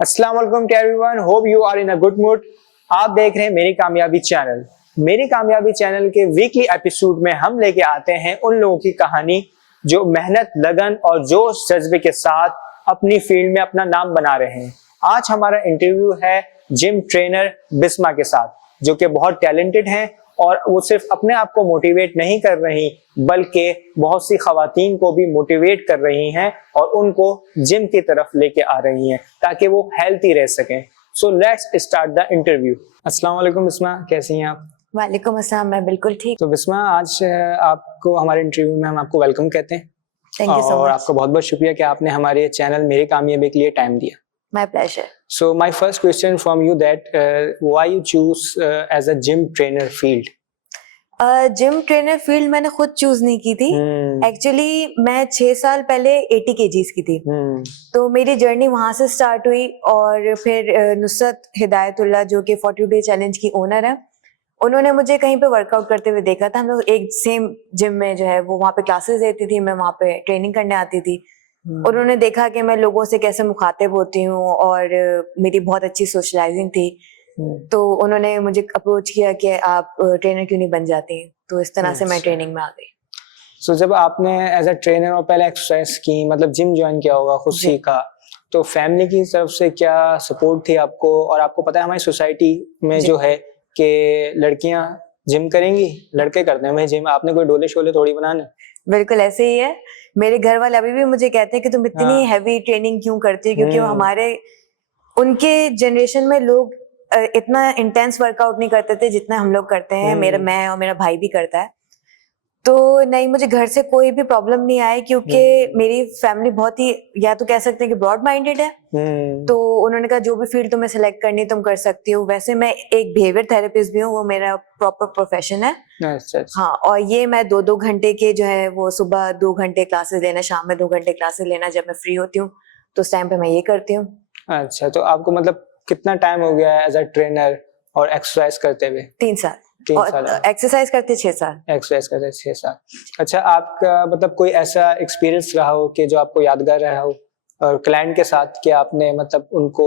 अस्सलाम वालेकुम to everyone, hope you are in a good mood. आप देख रहे हैं मेरी कामयाबी चैनल। मेरी कामयाबी चैनल के वीकली एपिसोड में हम लेके आते हैं उन लोगों की कहानी जो मेहनत, लगन और जोश जज्बे के साथ अपनी फील्ड में अपना नाम बना रहे हैं। आज हमारा इंटरव्यू है जिम ट्रेनर बिस्मा के साथ, जो कि बहुत टैलेंटेड हैं और वो सिर्फ अपने आप को मोटिवेट नहीं कर रही बल्कि बहुत सी खवातीन को भी मोटिवेट कर रही हैं और उनको जिम की तरफ लेके आ रही हैं ताकि वो हेल्थी रह सकें। So let's start the interview. अस्सलाम वालेकुम बिस्मा, कैसी हैं आप? वालेकुम अस्सलाम, मैं बिल्कुल ठीक। तो बिस्मा, आज आपको हमारे इंटरव्यू में हम आपको वेलकम कहते हैं। थैंक यू सो और मच। आपका बहुत बहुत शुक्रिया कि आपने हमारे चैनल मेरी कामयाबी के लिए टाइम दिया। My pleasure. So my first question from you that why you choose as a gym trainer field? Gym trainer field मैंने खुद चूज नहीं की थी। एक्चुअली मैं 6 साल पहले 80 kgs की थी। तो मेरी जर्नी वहां से स्टार्ट हुई और फिर नुसरत हिदायतुल्लाह जो कि 40 डे चैलेंज की ओनर है, उन्होंने मुझे कहीं पे वर्कआउट करते हुए देखा था। हम लोग एक सेम जिम में जो है वो वहाँ पे क्लासेस देती थी, मैं वहाँ पे ट्रेनिंग करने आती थी। उन्होंने देखा कि मैं लोगों से कैसे मुखातिब होती हूँ और मेरी बहुत अच्छी सोशलाइजिंग थी। तो उन्होंने मुझे अप्रोच किया कि आप ट्रेनर क्यों नहीं बन जाती। तो इस तरह से मैं ट्रेनिंग में आ गई। So जब आपने एज अ ट्रेनर और पहले एक्सरसाइज की, मतलब जिम ज्वाइन किया होगा, खुद सीखा, तो फैमिली की तरफ से क्या सपोर्ट थी आपको? और आपको पता है हमारी सोसाइटी में जो है कि लड़कियां जिम करेंगी, लड़के करते हैं भाई जिम, आपने कोई डोले शोले थोड़ी बनाने। बिल्कुल ऐसे ही है। मेरे घर वाले अभी भी मुझे कहते हैं कि तुम इतनी हैवी ट्रेनिंग क्यों करती हो, क्योंकि हमारे उनके जनरेशन में लोग इतना इंटेंस वर्कआउट नहीं करते थे जितना हम लोग करते हैं। मैं और मेरा भाई भी करता है। तो नहीं, मुझे घर से कोई भी प्रॉब्लम नहीं आई क्योंकि मेरी फैमिली बहुत ही, या तो कह सकते हैं कि ब्रॉड माइंडेड है। तो उन्होंने कहा जो भी फील्ड तुम्हें सिलेक्ट करनी तुम कर सकती हो। वैसे मैं एक बिहेवियर थेरेपिस्ट भी हूँ, वो मेरा प्रॉपर प्रोफेशन है। अच्छा। हाँ, और ये मैं 2-2 घंटे के जो है वो सुबह 2 घंटे क्लासेस लेना, शाम में 2 घंटे क्लासेस लेना, जब मैं फ्री होती हूँ तो उस टाइम पे मैं ये करती हूँ। अच्छा, तो आपको मतलब कितना टाइम हो गया है एज अ ट्रेनर और एक्सरसाइज करते हुए? 3 साल। 3 साल। एक्सरसाइज करते 6 साल। एक्सरसाइज करते 6 साल। अच्छा, आपका मतलब कोई ऐसा एक्सपीरियंस रहा हो कि जो आपको यादगार रहा हो और क्लाइंट के साथ, कि आपने मतलब उनको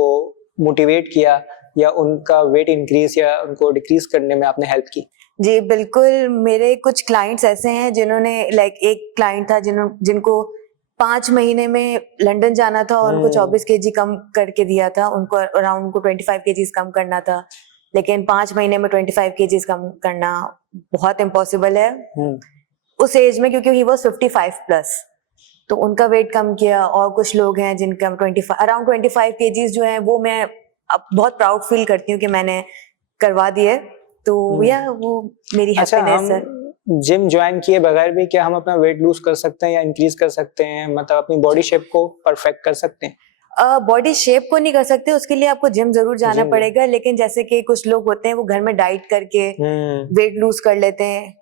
मोटिवेट किया या उनका वेट इंक्रीज या उनको डिक्रीज करने में आपने हेल्प की? जी बिल्कुल, मेरे कुछ क्लाइंट्स ऐसे हैं जिन्होंने, एक क्लाइंट था जिनको 5 महीने में लंदन जाना था और उनको 24 kg कम करके दिया था। उनको अराउंड 25 kg कम करना था, लेकिन 5 महीने में 25 kg कम करना बहुत इम्पॉसिबल है उस एज में, क्योंकि ही वाज 55 प्लस। तो उनका वेट कम किया। और कुछ लोग हैं जिनका अराउंड 25 kg जो है वो मैं अब बहुत प्राउड फील करती हूँ कि मैंने करवा दिए। तो वो मेरी हैप्पीनेस है। जिम ज्वाइन किए बगैर भी क्या हम अपना वेट लूज कर सकते हैं या इंक्रीज कर सकते हैं, मतलब अपनी बॉडी शेप को परफेक्ट कर सकते हैं? बॉडी शेप को नहीं कर सकते, उसके लिए आपको जिम जरूर जाना पड़ेगा। लेकिन जैसे कि कुछ लोग होते हैं वो घर में डाइट करके वेट लूज कर लेते हैं।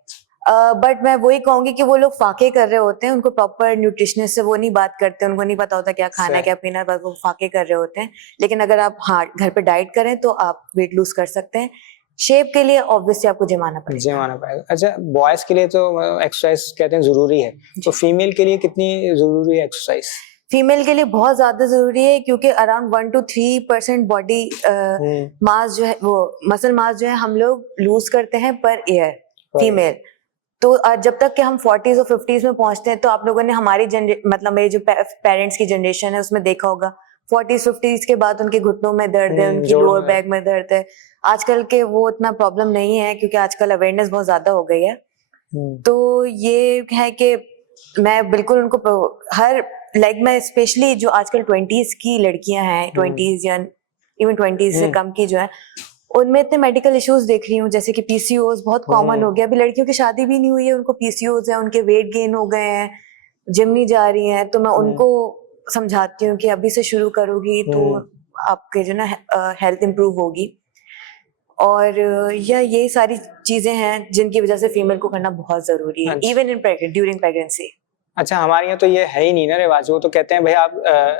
बट मैं वही कहूंगी कि वो लोग फाके कर रहे होते हैं, उनको प्रॉपर न्यूट्रिशनिस्ट से वो नहीं बात करते, उनको नहीं पता होता क्या खाना है क्या पीना है, बस वो फाके कर रहे होते हैं। लेकिन अगर आप घर पे डाइट करें तो आप वेट लूज कर सकते हैं। शेप के लिए ऑब्वियसली आपको जिम आना पड़ेगा। अच्छा, बॉयज के लिए तो एक्सरसाइज कहते हैं जरूरी है, तो फीमेल के लिए कितनी जरूरी है एक्सरसाइज? फीमेल के लिए बहुत ज्यादा जरूरी है, क्योंकि अराउंड 1 to 3% बॉडी मास जो है, वो मसल मास जो है हम लोग लूज करते हैं पर ईयर फीमेल। तो जब तक कि हम 40s और 50s में पहुंचते हैं, तो आप लोगों ने हमारी मतलब मेरे जो पेरेंट्स की जनरेशन है उसमें देखा होगा 40s 50s के बाद उनके घुटनों में दर्द है, उनकी लोअर बैक में दर्द है। आजकल के वो इतना प्रॉब्लम नहीं है क्योंकि आजकल अवेयरनेस बहुत ज्यादा हो गई है। तो ये है कि मैं बिल्कुल उनको हर मैं स्पेशली जो आजकल 20s की लड़कियां हैं, 20s या इवन 20s से कम की जो है, उनमें इतने मेडिकल इश्यूज देख रही हूँ, जैसे कि पीसीओएस बहुत कॉमन हो गया। अभी लड़कियों की शादी भी नहीं हुई है, उनको पीसीओएस है, उनके वेट गेन हो गए हैं, जिम नहीं जा रही हैं। तो मैं उनको समझाती हूँ कि अभी से शुरू करोगी तो आपके जो ना हेल्थ इंप्रूव होगी। और ये सारी चीजें हैं जिनकी वजह से फीमेल को करना बहुत जरूरी है, इवन इन ड्यूरिंग प्रेगनेंसी। अच्छा, हमारे यहाँ तो ये है ही नहीं ना रिवाज। वो तो कहते हैं भाई आप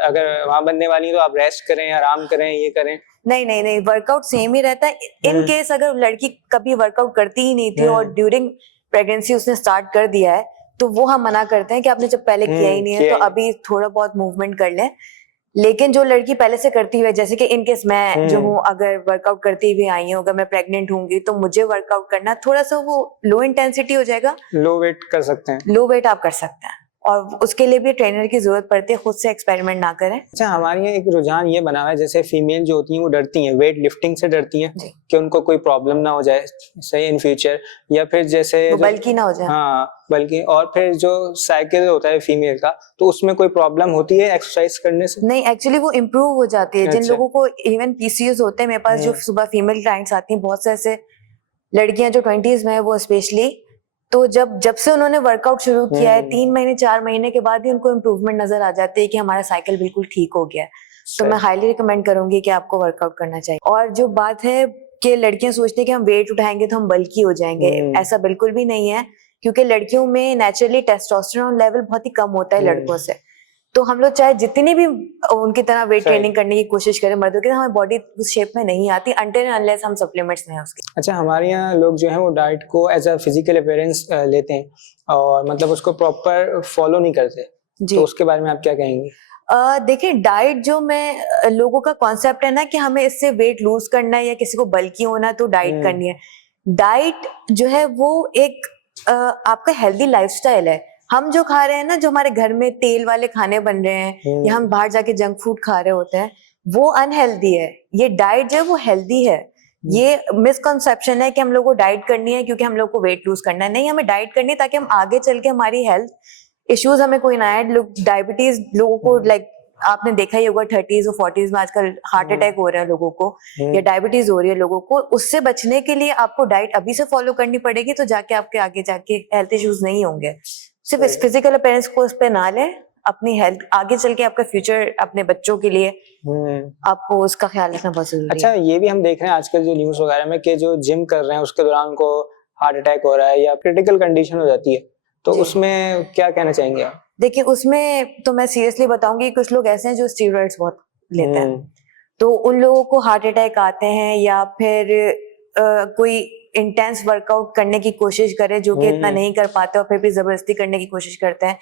अगर वहां बनने वाली है तो आप रेस्ट करें, आराम करें, ये करें। नहीं, वर्कआउट सेम ही रहता है। इन केस अगर लड़की कभी वर्कआउट करती ही नहीं थी और ड्यूरिंग प्रेगनेंसी उसने स्टार्ट कर दिया है, तो वो हम मना करते हैं कि आपने जब पहले किया ही नहीं है तो अभी थोड़ा बहुत मूवमेंट कर लें। लेकिन जो लड़की पहले से करती हुई है, जैसे कि इन केस मैं जो हम्म। हूँ, अगर वर्कआउट करती हुई आई हूँ, अगर मैं प्रेग्नेंट होंगी तो मुझे वर्कआउट करना थोड़ा सा वो लो इंटेंसिटी हो जाएगा, लो वेट कर सकते हैं। लो वेट आप कर सकते हैं, और उसके लिए भी ट्रेनर की जरूरत पड़ती है, खुद से एक्सपेरिमेंट ना करें। अच्छा, हमारे यहाँ एक रुझान ये बना हुआ है, जैसे फीमेल जो होती हैं वो डरती हैं वेट लिफ्टिंग से, डरती हैं जी। कि उनको कोई प्रॉब्लम ना हो जाए सही इन फ्यूचर, या फिर जैसे वो बल्कि ना हो जाए। हाँ बल्कि, और फिर जो साइकिल होता है फीमेल का, तो उसमें कोई प्रॉब्लम होती है एक्सरसाइज करने से? नहीं, एक्चुअली वो इम्प्रूव हो जाती है। जिन अच्छा। लोगों को इवन पीसीओएस होते हैं, मेरे पास जो सुबह फीमेल क्लाइंट्स आती हैं, बहुत से ऐसे लड़कियां जो 20s में है वो स्पेशली, तो जब से उन्होंने वर्कआउट शुरू किया है 3 महीने 4 महीने के बाद ही उनको इम्प्रूवमेंट नजर आ जाती है कि हमारा साइकिल बिल्कुल ठीक हो गया है। तो मैं हाईली रिकमेंड करूंगी कि आपको वर्कआउट करना चाहिए। और जो बात है कि लड़कियां सोचती हैं कि हम वेट उठाएंगे तो हम बल्की हो जाएंगे, ऐसा बिल्कुल भी नहीं है, क्योंकि लड़कियों में नेचुरली टेस्टोस्टेरोन लेवल बहुत ही कम होता है लड़कों से। तो हम लोग चाहे जितनी भी उनकी तरह वेट ट्रेनिंग करने की कोशिश करें मर्दों की, हमारी बॉडी उस शेप में नहीं आती अनटिल अनलेस हम सप्लीमेंट्स लें उसके। अच्छा, हमारे यहाँ लोग जो है वो डाइट को एज अ फिजिकल अपीयरेंस लेते हैं और मतलब उसको प्रॉपर फॉलो नहीं करते, तो उसके बारे में आप क्या कहेंगे? देखिए, डाइट जो मैं लोगों का कॉन्सेप्ट है ना कि हमें इससे वेट लूज करना है या किसी को बल्की होना तो डाइट करनी है। डाइट जो है वो एक आपका हेल्दी लाइफस्टाइल है। हम जो खा रहे हैं ना, जो हमारे घर में तेल वाले खाने बन रहे हैं या हम बाहर जाके जंक फूड खा रहे होते हैं, वो अनहेल्दी है। ये डाइट जो है वो हेल्दी है। ये मिसकंसेप्शन है कि हम लोग को डाइट करनी है क्योंकि हम लोग को वेट लूज करना है। नहीं, हमें डाइट करनी है ताकि हम आगे चल के हमारी हेल्थ इश्यूज हमें कोई ना आए। लोग डायबिटीज लोगों को लाइक आपने देखा ही होगा 30s और 40s में आजकल हार्ट अटैक हो रहा है लोगों को, या डायबिटीज हो रही है लोगों को। उससे बचने के लिए आपको डाइट अभी से फॉलो करनी पड़ेगी, तो जाके आपके आगे जाके हेल्थ इश्यूज नहीं होंगे। सिर्फ इस फिजिकल अपीयरेंस को उस पे ना लें, अपनी हेल्थ आगे चल के आपका फ्यूचर अपने बच्चों के लिए आपको उसका ख्याल रखना बहुत जरूरी है। अच्छा, ये भी हम देख रहे हैं आजकल जो न्यूज वगैरह में कि जो जिम कर रहे हैं उसके दौरान उनको हार्ट अटैक हो रहा है या क्रिटिकल कंडीशन हो जाती है, तो उसमें क्या कहना चाहेंगे आप? देखिए, उसमें तो मैं सीरियसली बताऊंगी, कुछ लोग ऐसे हैं जो स्टीरॉइड्स बहुत लेते हैं, तो उन लोगों को हार्ट अटैक आते हैं, या फिर कोई इंटेंस वर्कआउट करने की कोशिश करे जो कि इतना नहीं कर पाते और फिर भी जबरदस्ती करने की कोशिश करते हैं,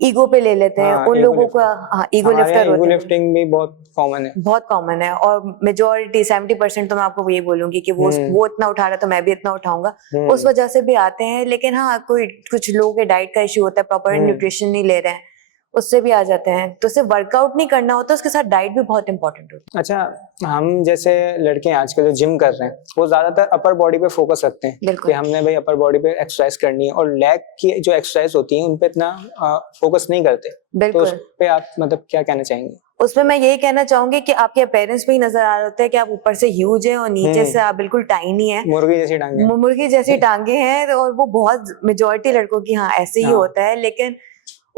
ईगो पे ले लेते हैं। उन लोगों का ईगो लिफ्टर होते हैं। लिफ्टिंग भी बहुत कॉमन है, बहुत कॉमन है, और मेजोरिटी 70% तो मैं आपको ये बोलूंगी कि वो इतना उठा रहा है तो मैं भी इतना उठाऊंगा, उस वजह से भी आते हैं। लेकिन हाँ, कोई कुछ लोगों के डाइट का इश्यू होता है, प्रॉपर न्यूट्रिशन नहीं ले रहे हैं, उससे भी आ जाते हैं। तो सिर्फ वर्कआउट नहीं करना होता, उसके साथ डाइट भी बहुत इंपॉर्टेंट होती है। अच्छा, हम जैसे लड़के आजकल जो जिम कर रहे हैं वो ज्यादातर अपर बॉडी पे फोकस रखते हैं कि हमने भाई अपर बॉडी पे एक्सरसाइज करनी है, और लेग की जो एक्सरसाइज होती है उन पे इतना फोकस नहीं करते। तो उस पे आप मतलब क्या कहना चाहेंगे? उसमें मैं यही कहना चाहूंगी कि आपके अपीयरेंस पे ही नजर आ रहा होता है कि आप ऊपर से ह्यूज है और नीचे से आप बिल्कुल टाइनी है, मुर्गी जैसी टांगे, मुर्गी जैसी टांगे हैं, और वो बहुत मेजोरिटी लड़कों की हाँ ऐसे ही होता है। लेकिन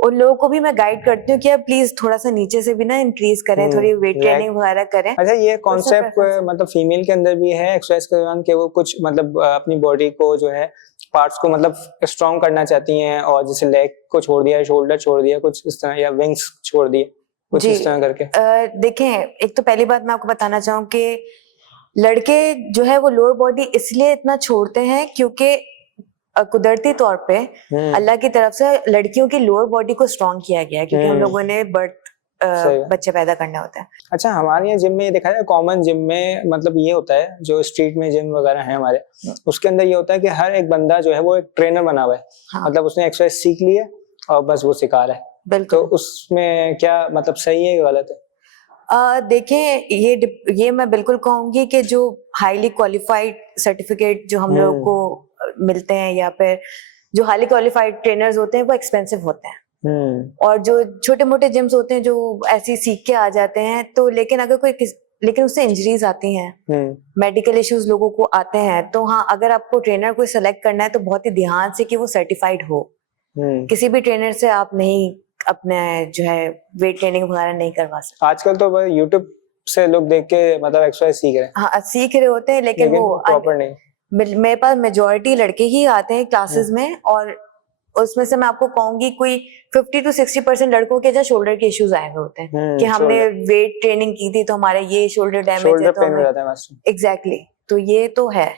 उन लोगों को भी मैं गाइड करती हूँ कि आप प्लीज थोड़ा सा नीचे से भी ना इंक्रीज करें, थोड़ी वेट ट्रेनिंग वगैरह करें। अच्छा, ये कॉन्सेप्ट मतलब फीमेल के अंदर भी है एक्सरसाइज के दौरान कि वो कुछ मतलब अपनी बॉडी को जो है पार्ट्स को मतलब स्ट्रॉन्ग करना चाहती हैं, और जैसे लेग को छोड़ दिया, शोल्डर छोड़ दिया, कुछ इस तरह, या विंग्स छोड़ दिए, कुछ इस तरह करके? देखें, एक तो पहली बात मैं आपको बताना चाहूँ कि लड़के जो है वो लोअर बॉडी इसलिए इतना छोड़ते हैं क्योंकि कुदरती तौर पे अल्लाह की तरफ से लड़कियों की लोअर बॉडी को स्ट्रॉन्ग किया गया है, क्योंकि हम लोगों ने बच्चे पैदा करना होता है। अच्छा, हमारे यहाँ जिम में देखा जाए, कॉमन जिम में मतलब ये होता है, जो स्ट्रीट में जिम वगैरह है हमारे, उसके अंदर ये होता है कि हर एक बंदा जो है वो एक ट्रेनर बना हुआ है। मतलब उसने एक्सरसाइज सीख ली है और बस वो सिखा रहा है। तो उसमें क्या मतलब सही है, गलत है? देखें, ये मैं बिल्कुल कहूंगी कि जो हाईली क्वालिफाइड सर्टिफिकेट जो हम लोग को मिलते हैं, या फिर जो हाईली क्वालिफाइड ट्रेनर्स होते हैं, वो एक्सपेंसिव होते हैं। और जो छोटे मोटे जिम्स होते हैं जो ऐसे सीख के आ जाते हैं, तो लेकिन अगर लेकिन उससे इंजरीज आती हैं, मेडिकल इश्यूज लोगों को आते हैं, तो हाँ, अगर आपको ट्रेनर को सिलेक्ट करना है तो बहुत ही ध्यान से कि वो सर्टिफाइड हो। किसी भी ट्रेनर से आप नहीं अपने जो है वेट ट्रेनिंग वगैरह नहीं करवा सकते। आजकल तो यूट्यूब से लोग देख के मतलब एक्सरसाइज सीख रहे हैं। हाँ, सीख रहे होते हैं, लेकिन वो प्रॉपर नहीं। मेरे पास मेजोरिटी लड़के ही आते हैं क्लासेस में, और उसमें से मैं आपको कहूंगी कोई 50 to 60% लड़कों के जो शोल्डर के इश्यूज आए हुए होते हैं कि हमने वेट ट्रेनिंग की थी तो हमारे ये शोल्डर डैमेज है, तो एग्जैक्टली, तो ये तो है।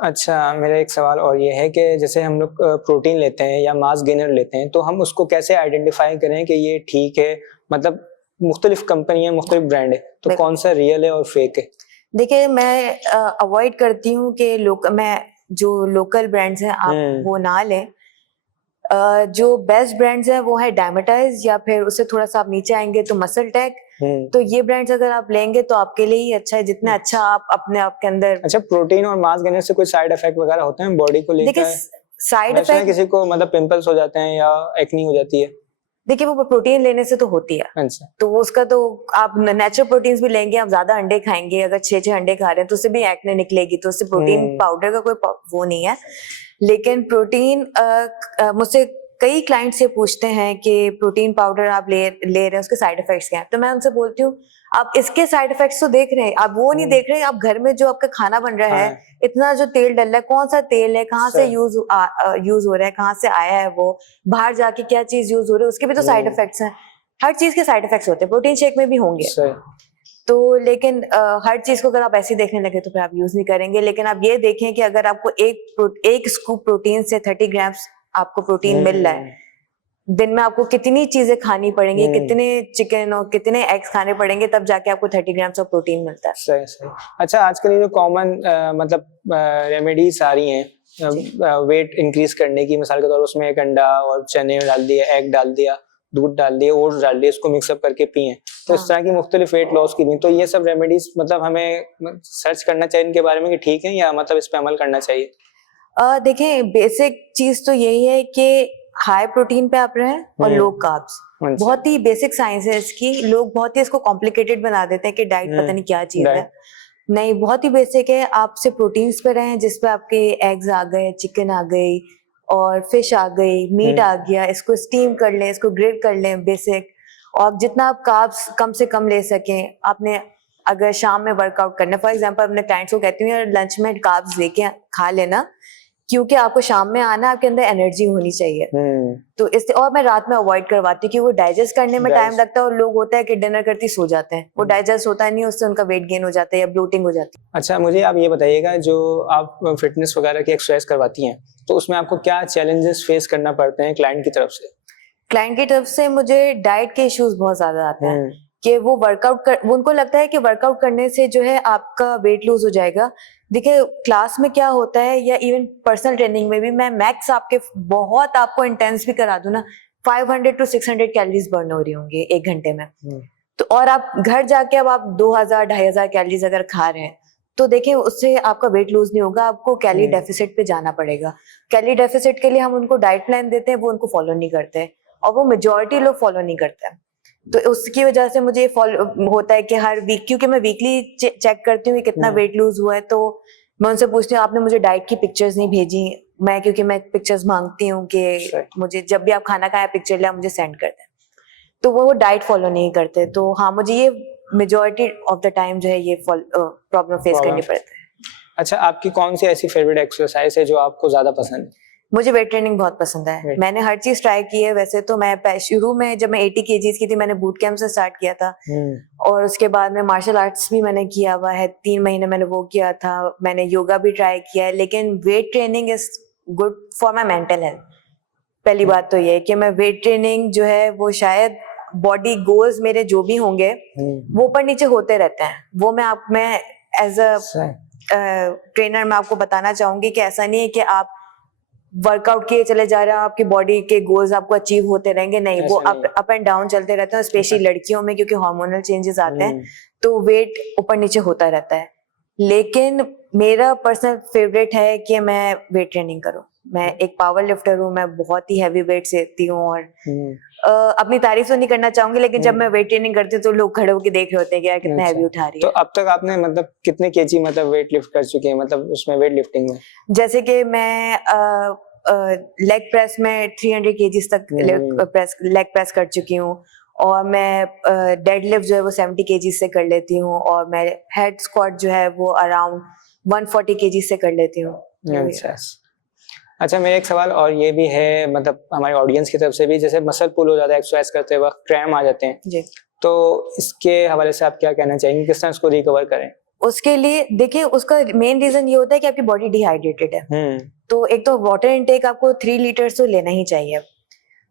अच्छा, मेरा एक सवाल और ये है कि जैसे हम लोग प्रोटीन लेते हैं या मास गेनर लेते हैं, तो हम उसको कैसे आइडेंटिफाई करें कि ये ठीक है, मतलब मुख्तलिफ कंपनी है, मुख्तलिफ ब्रांड है, तो कौन सा रियल है और फेक है? देखिए मैं अवॉइड करती हूँ कि मैं जो लोकल ब्रांड्स हैं आप वो ना लें। जो बेस्ट ब्रांड्स हैं वो है डायमेटाइज, या फिर उससे थोड़ा सा आप नीचे आएंगे तो मसल टेक। तो ये ब्रांड्स अगर आप लेंगे तो आपके लिए ही अच्छा है, जितना अच्छा आप अपने आप के अंदर। अच्छा, प्रोटीन और मांस गेनर से कोई साइड इफेक्ट वगैरह होते हैं बॉडी को लेकर? देखिए साइड इफेक्ट किसी को मतलब पिंपल्स हो जाते हैं या एक्नी हो जाती है? देखिए वो प्रोटीन लेने से तो होती है। अच्छा। तो उसका तो आप नेचुरल प्रोटीन्स भी लेंगे, आप ज्यादा अंडे खाएंगे, अगर 6 अंडे खा रहे हैं तो उससे भी एक्ने निकलेगी, तो उससे प्रोटीन पाउडर का कोई वो नहीं है। लेकिन प्रोटीन मुझसे कई क्लाइंट से पूछते हैं कि प्रोटीन पाउडर आप ले रहे हैं उसके साइड इफेक्ट्स क्या हैं, तो मैं उनसे बोलती हूँ आप इसके साइड इफेक्ट्स तो देख रहे हैं, आप वो नहीं देख रहे हैं, आप घर में जो आपका खाना बन रहा है, इतना जो तेल डल रहा है, कौन सा तेल है, कहाँ से यूज हो रहा है, कहाँ से आया है, वो बाहर जाके क्या चीज यूज हो रही है, उसके भी तो साइड इफेक्ट्स हैं। हर चीज के साइड इफेक्ट्स होते हैं, प्रोटीन शेक में भी होंगे। तो लेकिन हर चीज को अगर आप ऐसे देखने लगे तो फिर आप यूज नहीं करेंगे। लेकिन आप ये देखें कि अगर आपको एक स्कूप प्रोटीन से 30 ग्राम्स आपको प्रोटीन मिल रहा है, दिन में आपको कितनी चीजें खानी पड़ेंगी, कितने चिकन और कितने एग्स खाने पड़ेंगे, तब जाके आपको 30 ग्राम्स ऑफ प्रोटीन मिलता है। सही सही। अच्छा, आजकल ये जो कॉमन मतलब रेमेडीज आ रही हैं वेट इंक्रीज करने की, मिसाल के तौर पर उसमें एक अंडा और चने डाल दिया, एग डाल दिया, दूध डाल दिए, ओट्स डाल दिए, इसको मिक्सअप करके पिए, तो इस तरह की मुख्तलिफ वेट लॉस की भी, तो ये सब रेमेडीज मतलब हमें सर्च करना चाहिए इनके बारे में कि ठीक है, या मतलब इस पे अमल करना चाहिए? देखिए बेसिक चीज तो यही है कि हाई प्रोटीन पे आप रहें और लो कार्ब्स। बहुत ही बेसिक साइंस है इसकी, लोग बहुत ही इसको कॉम्प्लिकेटेड बना देते हैं कि डाइट पता नहीं क्या चीज है। नहीं, बहुत ही बेसिक है। आप सिर्फ प्रोटीन्स पे रहें, जिसपे आपके एग्स आ गए, चिकन आ गई और फिश आ गई, मीट आ गया, इसको स्टीम कर लें, इसको ग्रिल कर लें, बेसिक। और जितना आप कार्ब्स कम से कम ले सकें। आपने अगर शाम में वर्कआउट करना, फॉर एग्जांपल अपने क्लाइंट्स को कहती हूँ यार लंच में कार्ब्स लेके खा लेना, क्योंकि आपको शाम में आना, आपके अंदर एनर्जी होनी चाहिए। तो इससे, और मैं रात में अवॉइड करवाती हूँ कि वो डाइजेस्ट करने में टाइम लगता है, और लोग होता है कि डिनर करती सो जाते हैं, वो डाइजेस्ट होता नहीं, उससे उनका वेट गेन हो जाता है या ब्लोटिंग हो जाती है। अच्छा, मुझे आप ये बताइएगा, जो आप फिटनेस वगैरह की एक्सरसाइज करवाती हैं, तो उसमें आपको क्या चैलेंजेस फेस करना पड़ते हैं क्लाइंट की तरफ से? क्लाइंट की तरफ से मुझे डाइट के इश्यूज बहुत ज्यादा आते हैं कि वो उनको लगता है कि वर्कआउट करने से जो है आपका वेट लूज हो जाएगा। देखिए क्लास में क्या होता है, या इवन पर्सनल ट्रेनिंग में भी, मैं मैक्स आपको इंटेंस भी करा दूं ना, 500 to 600 कैलोरीज बर्न हो रही होंगी 1 घंटे में। तो और आप घर जाके अब आप 2000-2500 कैलोरीज अगर खा रहे हैं, तो देखिए उससे आपका वेट लूज नहीं होगा, आपको कैलोरी डेफिसिट पे जाना पड़ेगा। कैलोरी डेफिसिट के लिए हम उनको डाइट प्लान देते हैं, वो उनको फॉलो नहीं करते, और वो मेजोरिटी लोग फॉलो नहीं करते हैं। तो उसकी वजह से मुझे फॉलो होता है कि हर वीक, क्योंकि मैं वीकली चेक करती हूँ कि कितना वेट लूज हुआ है, तो मैं उनसे पूछती हूँ आपने मुझे डाइट की पिक्चर्स नहीं भेजी। क्योंकि मैं पिक्चर्स मांगती हूँ कि मुझे जब भी आप खाना खाया पिक्चर ले, आप मुझे सेंड कर दें, तो वो डाइट फॉलो नहीं करते। तो हाँ, मुझे ये मेजॉरिटी ऑफ द टाइम जो है ये प्रॉब्लम फेस करनी पड़ती है। अच्छा, आपकी कौन सी ऐसी फेवरेट एक्सरसाइज है जो आपको ज्यादा पसंद है? मुझे वेट ट्रेनिंग बहुत पसंद है। मैंने हर चीज ट्राई की है। वैसे तो मैं शुरू में जब मैं 80 kgs की थी, मैंने बूट कैंप से स्टार्ट किया था, और उसके बाद में मार्शल आर्ट्स भी मैंने किया हुआ है, 3 महीने मैंने वो किया था, मैंने योगा भी ट्राई किया है। लेकिन weight training is good for my mental health. पहली बात तो ये है कि मैं वेट ट्रेनिंग जो है वो शायद बॉडी गोल्स मेरे जो भी होंगे वो ऊपर नीचे होते रहते हैं। वो मैं एज अ ट्रेनर मैं आपको बताना चाहूंगी कि ऐसा नहीं है कि आप वर्कआउट किए चले जा रहे हैं, आपकी बॉडी के गोल्स आपको अचीव होते रहेंगे, नहीं, वो अप एंड डाउन चलते रहते हैं, स्पेशली लड़कियों में, क्योंकि हार्मोनल चेंजेस आते हैं, तो वेट ऊपर नीचे होता रहता है। लेकिन मेरा पर्सनल फेवरेट है कि मैं वेट ट्रेनिंग करूं। मैं एक पावर लिफ्टर हूँ, मैं बहुत ही हैवी वेट सेकती हूँ, और अपनी तारीफ तो नहीं करना चाहूंगी, लेकिन जब मैं वेट ट्रेनिंग करती हूँ तो लोग खड़े होकर देख रहे होते हैं कि यार कितना हैवी उठा रही है। तो अब तक आपने मतलब कितने केजी मतलब वेट लिफ्ट कर चुके हैं, मतलब उसमें वेट लिफ्टिंग में? जैसे कि मैं लेग प्रेस में 300 kgs तक लेग प्रेस कर चुकी हूँ, और मैं डेडलिफ्ट जो है वो 70 kg से कर लेती हूँ, और मैं हेड स्क्वाट जो है वो अराउंड 140 kg से कर लेती हूँ। अच्छा, मेरा एक सवाल और ये भी है, मतलब हमारे ऑडियंस की तरफ से भी, जैसे मसल पुल हो जाता है एक्सरसाइज करते वक्त, क्रैम्प आ जाते हैं जी, तो इसके हवाले से आप क्या कहना चाहेंगे, किस तरह इसको रिकवर करें? उसके लिए देखिए उसका मेन रीजन ये होता है कि आपकी बॉडी डिहाइड्रेटेड है। तो एक तो वाटर इनटेक आपको 3 लीटर तो लेना ही चाहिए।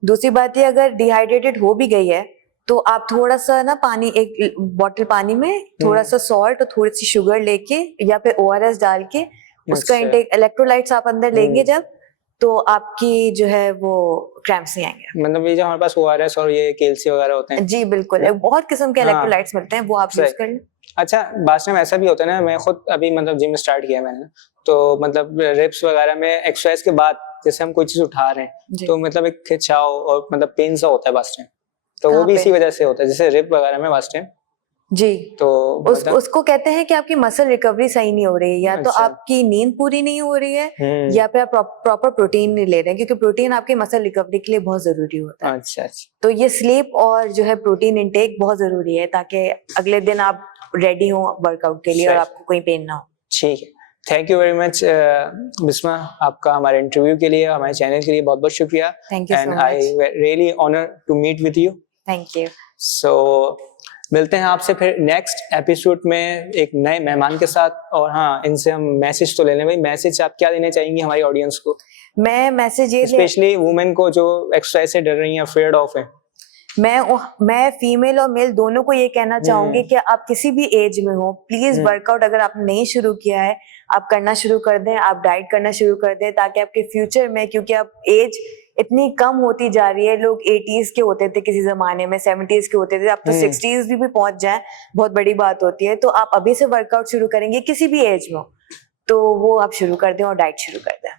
दूसरी बात है, अगर डिहाइड्रेटेड हो भी गई है तो आप थोड़ा सा ना पानी, एक बॉटल पानी में थोड़ा सा सॉल्ट और थोड़ी सी शुगर लेके या फिर ORS डाल के उसका अच्छा। इंटेक, इलेक्ट्रोलाइट्स आप अंदर लेंगे जब, तो आपकी जो है वो क्रैम्प्स नहीं आएंगे। मतलब ये जो हमारे पास ORS और ये कैल्सी वगैरह होते हैं। जी बिल्कुल, बहुत किस्म के हाँ। इलेक्ट्रोलाइट्स मिलते हैं, वो आप यूज कर लें। अच्छा, बास टाइम ऐसा भी होता है ना, मैं खुद अभी मतलब जिम स्टार्ट किया मैंने, तो मतलब रिप्स वगैरह में एक्सरसाइज के बाद जैसे हम कोई चीज उठा रहे हैं तो मतलब एक खिंचाव और मतलब पेन सा होता है बास टाइम, तो वो भी इसी वजह से होता है, जैसे रिप वगैरह में बास टाइम। जी, तो उसको कहते हैं कि आपकी मसल रिकवरी सही नहीं हो रही है, या तो आपकी नींद पूरी नहीं हो रही है, या फिर आप प्रॉपर प्रोटीन नहीं ले रहे हैं, क्योंकि प्रोटीन आपकी मसल रिकवरी के लिए बहुत जरूरी होता है। अच्छा। तो ये स्लीप और जो है प्रोटीन इंटेक बहुत जरूरी है, ताकि अगले दिन आप रेडी हो वर्कआउट के लिए और आपको कोई पेन ना हो। ठीक है, thank you very much Bisma, आपका हमारे इंटरव्यू के लिए, हमारे चैनल के लिए बहुत बहुत शुक्रिया। Thank you so much. I really honour to meet with you. Thank you. So मिलते हैं आपसे फिर नेक्स्ट एपिसोड में एक नए मेहमान के साथ। और हाँ, इनसे हम मैसेज तो ले लें भाई, मैसेज आप क्या देना चाहेंगी हमारी ऑडियंस को? मैं मैसेज ये स्पेशली वुमेन को जो एक्सरसाइज से डर रही हैं, अफ्रेड ऑफ है। मैं फीमेल और मेल दोनों को ये कहना चाहूंगी कि आप किसी भी एज में हो, प्लीज वर्कआउट अगर आपने नहीं शुरू किया है, आप करना शुरू कर दें, आप डाइट करना शुरू कर दें, ताकि आपके फ्यूचर में, क्योंकि अब एज इतनी कम होती जा रही है, लोग 80s के होते थे किसी जमाने में, 70s के होते थे, अब तो 60s भी पहुंच जाए बहुत बड़ी बात होती है। तो आप अभी से वर्कआउट शुरू करेंगे किसी भी एज में, तो वो आप शुरू कर दें और डाइट शुरू कर दें।